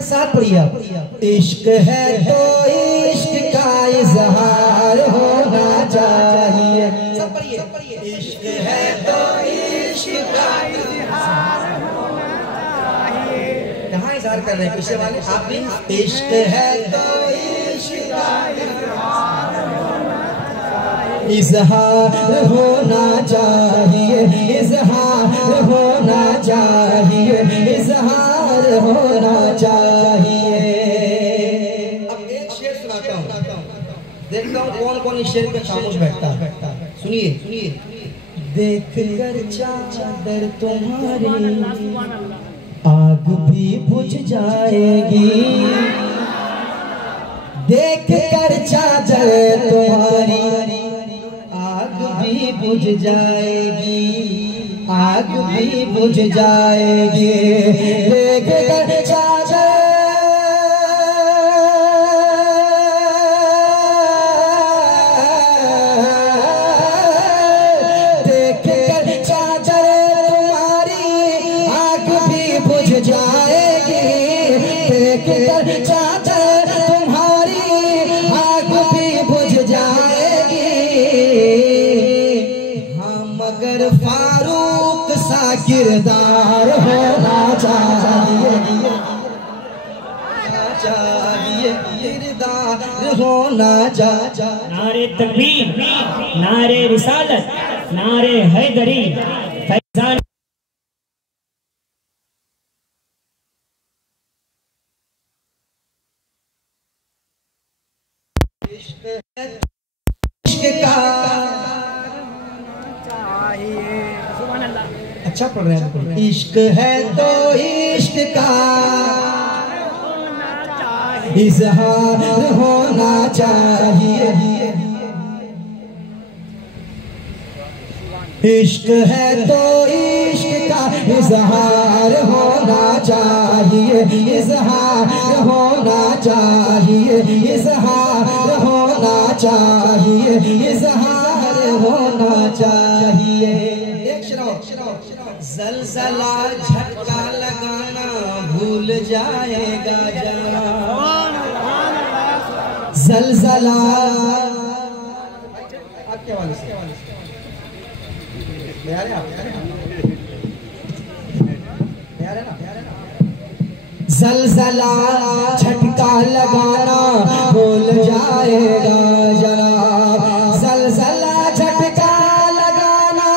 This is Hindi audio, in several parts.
साथ पढ़िए। इश्क है तो इश्क का इजहार होना चाहिए। सब पढ़िए। इश्क है तो इश्क का इजहार होना चाहिए। कहाँ इजहार कर रहे हैं पीछे वाले? आप भी। इश्क है तो इश्क का इजहार होना चाहिए। इजहार होना चाहिए। इजहार होना चाहिए। इजहार होना चाहिए। अब एक शेर सुनाता हूँ, देखता हूँ कौन कौन इस शेर पे खामोश बैठता है। सुनिए सुनिए। देख कर चादर तुम्हारी आग भी बुझ जाएगी। देख कर चादर तुम्हारी आग भी बुझ जाएगी। आग भी बुझ जाएगी। देख कर चादर देख कर चादर तुम्हारी आग भी बुझ जाएगी। देख कर चादर तुम्हारी आग भी बुझ जाएगी। हाँ मगर फारूक सा किरदार होना चाहिए। किरदार होना चाहिए। नारे तकबीर, नारे रिसालत, नारे हैदरी, फैजान। इश्क का अच्छा पढ़ रहे हैं। इश्क है तो इश्क का इजहार होना चाहिए। इश्क है तो इश्क का इजहार होना चाहिए। इजहार होना चाहिए। इजहार होना चाहिए। इजहार होना चाहिए। ज़लज़ला झटका लगाना भूल जाएगा जना। ज़लज़ला आपके वाले से ज़लज़ला झटका लगाना भूल जाएगा जना। ज़लज़ला झटका लगाना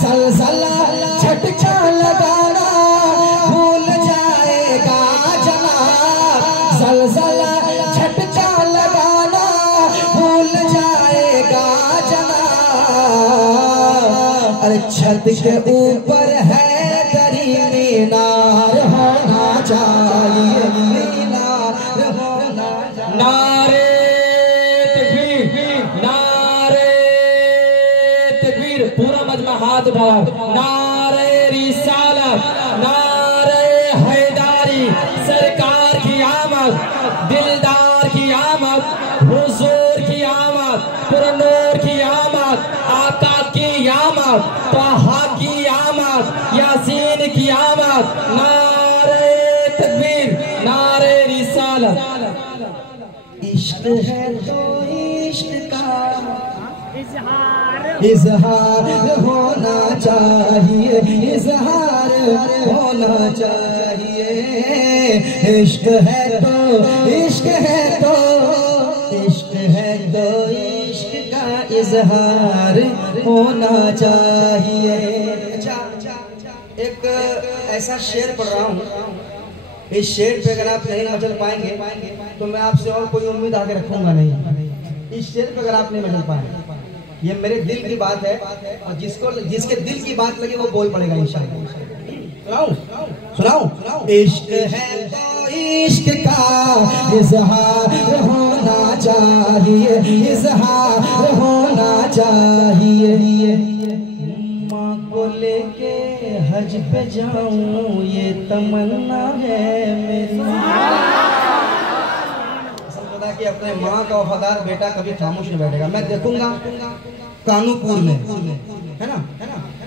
ज़लज़ला झटका लगाना भूल जाएगा जना। ज़लज़ला झटका लगाना भूल जाएगा जना। अरे छत के ऊपर है दरी मीनार होना चाहिए। मीनार होना चाहिए। नारे तकबीर, नारे तकबीर। पूरा मजमा हाथ उठाओ। नारे रिसालत, नारे हैदारी। सरकार की आमद, दिलदार की आमद, हुजूर की आमद, पुरनूर की आमद, आका की आमद, तहा की आमद, यासीन की आमद। नारे तकबीर, नारे रिसालत। इश्क है तो इश्क का इजहार होना चाहिए। इजहार होना चाहिए। इश्क है तो इश्क है तो इश्क है तो इश्क का इजहार होना चाहिए। अच्छा एक ऐसा शेर पढ़ रहा हूँ। इस शेर पे अगर आप नहीं मचल पाएंगे तो मैं आपसे और कोई उम्मीद आगे रखूंगा नहीं। इस शेर पे अगर आप नहीं मचल पाए, ये मेरे दिल की बात है और जिसके दिल की बात लगे वो बोल पड़ेगा इंशाअल्लाह। सुनाऊं? इश्क है तो इश्क का इजहार होना चाहिए। इजहार होना चाहिए। माँ को लेके हज पे जाऊं ये तमन्ना है मेरी। कि अपने माँ का वफादार बेटा कभी खामोश नहीं बैठेगा। मैं देखूंगा कानूपुर में, है ना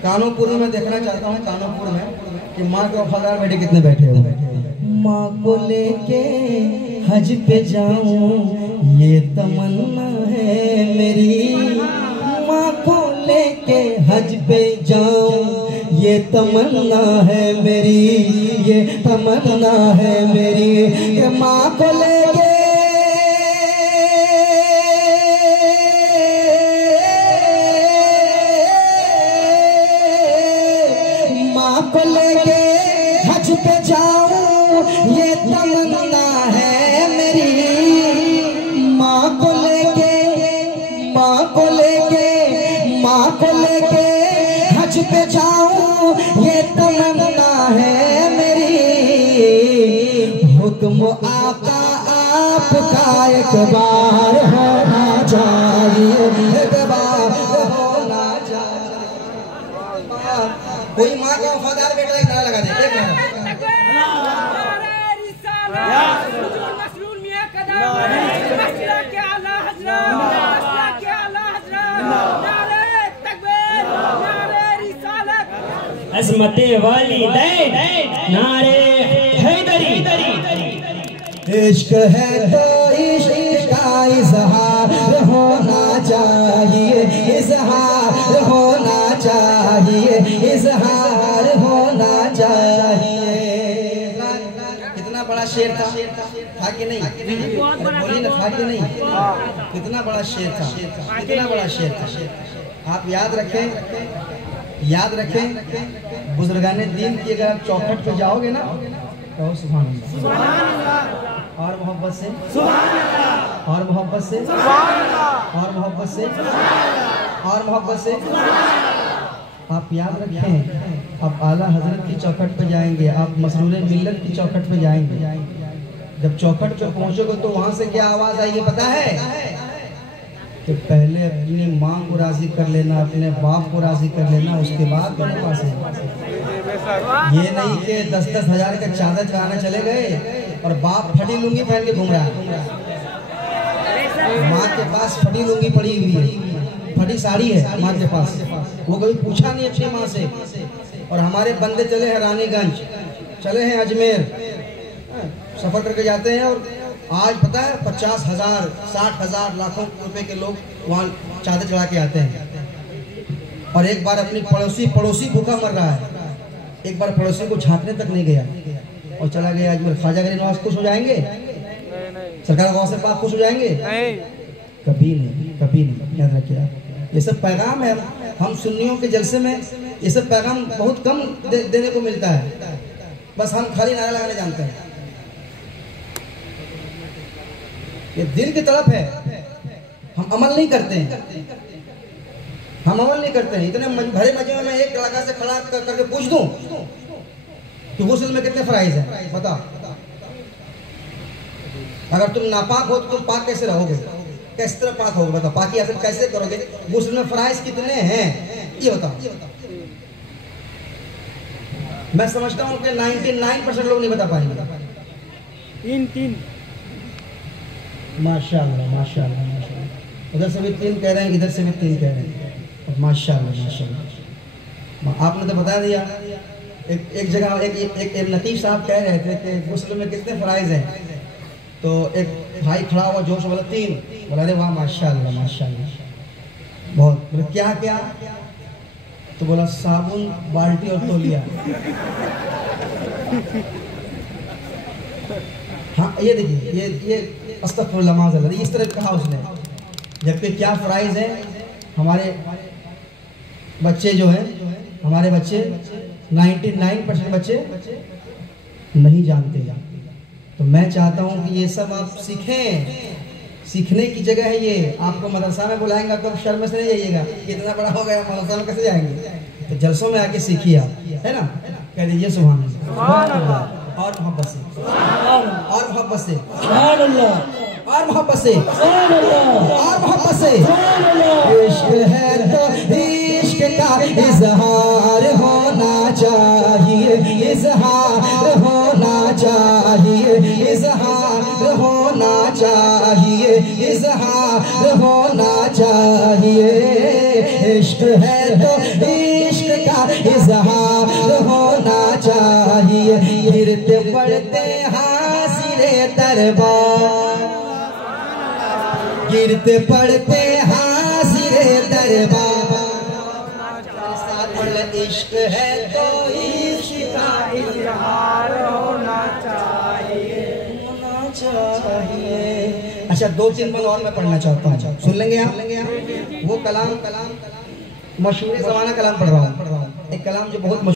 कानोपुर में देखना चाहता हूँ, कानोपुर में कि माँ के वफादार बेटे कितने बैठे हो। माँ को लेके हज पे जाऊं ये तमन्ना है मेरी, माँ को लेके हज पे जाऊं ये तमन्ना है मेरी, ये तमन्ना है मेरी। माँ को लेके को लेके हज पे जाऊं ये तमन्ना है मेरी। माँ को लेके हज पे जाऊं ये तमन्ना है मेरी। हुक्म आका आपका एक बार होना चाहिए, एक बार होना चाहिए। कोई माँ का वफादार बेटा एक नारा लगा दे, एक नारा। अज़मते वालिदैन नारे हैदरी। इश्क है तो इश्क का इज़हार होना चाहिए, इज़हार होना चाहिए, इज़हार होना चाहिए। कितना बड़ा शेर था कि नहीं? बोली ना, था कि नहीं? कितना बड़ा शेर था, कितना बड़ा शेर था। आप याद रखें बुजुर्गाने दीन की अगर आप चौखट पे जाओगे ना तो सुभान अल्लाह, और मोहब्बत से और मोहब्बत से और मोहब्बत से और मोहब्बत से आप याद रखें। आप आला हजरत की चौखट पे जाएंगे, आप मसरूर मिल्लत की चौखट पे जाएंगे। जब चौखट पे पहुंचोगे तो वहां से क्या आवाज आएगी पता है? कि पहले अपनी माँ को राजी कर लेना, अपने बाप को राजी कर लेना, उसके बाद मेरे पास है। ये नहीं कि 10-10 हजार का चादर चढ़ाने चले गए और बाप फटी लुंगी पहन के घूम रहा है। माँ के पास फटी लुंगी पड़ी हुई है, फटी साड़ी है माँ के पास, वो कभी पूछा नहीं अपनी माँ से। और हमारे बंदे चले हैं रानीगंज, चले हैं अजमेर, सफर करके जाते हैं और आज पता है 50,000 60,000 लाखों रुपए के लोग वहाँ चादर चढ़ा के आते हैं। और एक बार अपनी पड़ोसी भूखा मर रहा है, एक बार पड़ोसी को झांकने तक नहीं गया और चला गया अजमेर। ख्वाजा गरीब नवाज खुश हो जाएंगे? सरकार गौसे पाक खुश हो जाएंगे? कभी नहीं, कभी नहीं। याद रखिए, ये सब पैगाम है। हम सुन्नियों के जलसे में ये सब पैगाम बहुत कम देने को मिलता है, बस हम खाली नारा लगाने जानते हैं। ये दिल की तरफ है, हम अमल नहीं करते हैं, हम अमल नहीं करते हैं। इतने भरे मजे में मैं एक लड़का से खड़ा करके पूछ दूं कि गुस्ल में कितने फराइज हैं बता। अगर तुम नापाक हो तो तुम पाक कैसे रहोगे? किस तरह पाक होगे बताओ? पाकी हासिल कैसे करोगे? गुस्ल में फराइज कितने हैं ये बताओ। मैं समझता हूँ कि 99% लोग नहीं बता पाएंगे। 3 माशाअल्लाह, माशाअल्लाह, माशाअल्लाह। उधर से भी 3 कह रहे हैं, इधर से भी 3 कह रहे हैं। माशाअल्लाह, माशाअल्लाह। आपने तो बता दिया। एक जगह एक लतीफ़ साहब कह रहे थे कि गुस्ल में कितने फराइज हैं, तो एक भाई खड़ा हुआ जोश बोला 3। बोला अरे वाह, माशाअल्लाह, माशाअल्लाह, बहुत। बोले क्या क्या? तो बोला साबुन, बाल्टी और तौलिया। हाँ, ये देखिए, ये अस्तगफिरुल्लाह माज़अल्लाह, इस तरह कहा उसने। जबकि क्या फराइज है? हमारे बच्चे जो हैं, हमारे बच्चे 99% बच्चे नहीं जानते। तो मैं चाहता हूँ कि ये सब आप सीखें, सीखने की जगह है ये। आपको मदरसा में बुलाएंगे तो आप शर्म से नहीं जाइएगा, कितना बड़ा हो गया, मदरसा में कैसे जाएंगे? तो जलसों में आके सीखिए आप, है ना? कह दीजिए सुभान अल्लाह, और मोहब्बत से, और मोहब्बत से, और मोहब्बत से, और मोहब्बत से। इश्क है तो इश्क का इजहार होना चाहिए, इजहार होना चाहिए, इजहार होना चाहिए, इजहार होना चाहिए। इश्क है तो इश्क का इजहार होना चाहिए। गिरते पड़ते हासिरे दरबार, गिरते पड़ते हासिरे दरबार। इश्क है तो इश्क का इजहार होना चाहिए, होना चाहिए। अच्छा, 2-3 बंद और मैं पढ़ना चाहता हूँ, सुन लेंगे आप? वो कलाम मशहूर ज़माना कलाम पढ़ रहा हूँ, एक कलाम जो बहुत